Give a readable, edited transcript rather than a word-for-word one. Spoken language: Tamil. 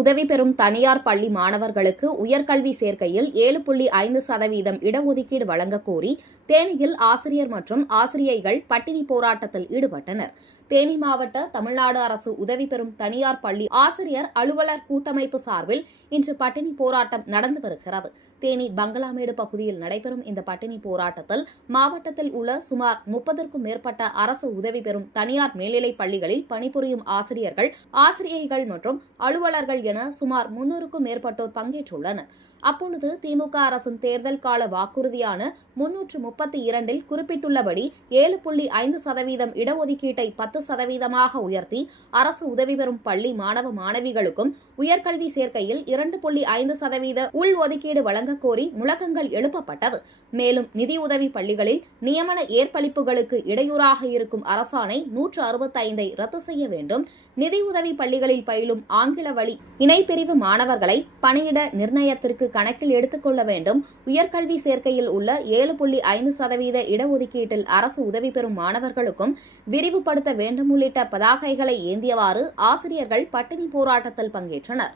உதவி பெறும் தனியார் பள்ளி மாணவர்களுக்கு உயர்கல்வி சேர்க்கையில் 7.5% இடஒதுக்கீடு வழங்கக் கோரி தேனியில் ஆசிரியர் மற்றும் ஆசிரியைகள் பட்டினி போராட்டத்தில் ஈடுபட்டனர். தேனி மாவட்ட தமிழ்நாடு அரசு உதவி பெறும் தனியார் பள்ளி ஆசிரியர் அலுவலர் கூட்டமைப்பு சார்பில் இன்று பட்டினி போராட்டம் நடந்து வருகிறது. தேனி பங்களாமேடு பகுதியில் நடைபெறும் இந்த பட்டினி போராட்டத்தில் மாவட்டத்தில் உள்ள சுமார் 30க்கும் மேற்பட்ட அரசு உதவி பெறும் தனியார் மேல்நிலைப் பள்ளிகளில் பணிபுரியும் ஆசிரியர்கள், ஆசிரியைகள் மற்றும் அலுவலர்கள் என சுமார் 300க்கும் மேற்பட்டோர் பங்கேற்றுள்ளனர். அப்பொழுது திமுக அரசின் தேர்தல் கால வாக்குறுதியான 332 குறிப்பிட்டுள்ளபடி 7.5% இடஒதுக்கீட்டை 10% உயர்த்தி அரசு உதவி பெறும் பள்ளி மாணவ மாணவிகளுக்கும் உயர்கல்வி சேர்க்கையில் 2.5% உள்ஒதுக்கீடு வழங்கக் கோரி முழக்கங்கள் எழுப்பப்பட்டது. மேலும் நிதியுதவி பள்ளிகளில் நியமன ஏற்பளிப்புகளுக்கு இடையூறாக இருக்கும் அரசாணை 165 ரத்து செய்ய வேண்டும். நிதியுதவி பள்ளிகளில் பயிலும் ஆங்கில வழி இணைப்பிரிவு மாணவர்களை பணியிட நிர்ணயத்திற்கு கணக்கில் எடுத்துக் கொள்ள வேண்டும். உயர்கல்வி சேர்க்கையில் உள்ள 7.5% இடஒதுக்கீட்டில் அரசு உதவி பெறும் மாணவர்களுக்கும் விரிவுபடுத்த வேண்டும் உள்ளிட்ட பதாகைகளை ஏந்தியவாறு ஆசிரியர்கள் பட்டினி போராட்டத்தில் பங்கேற்றனர்.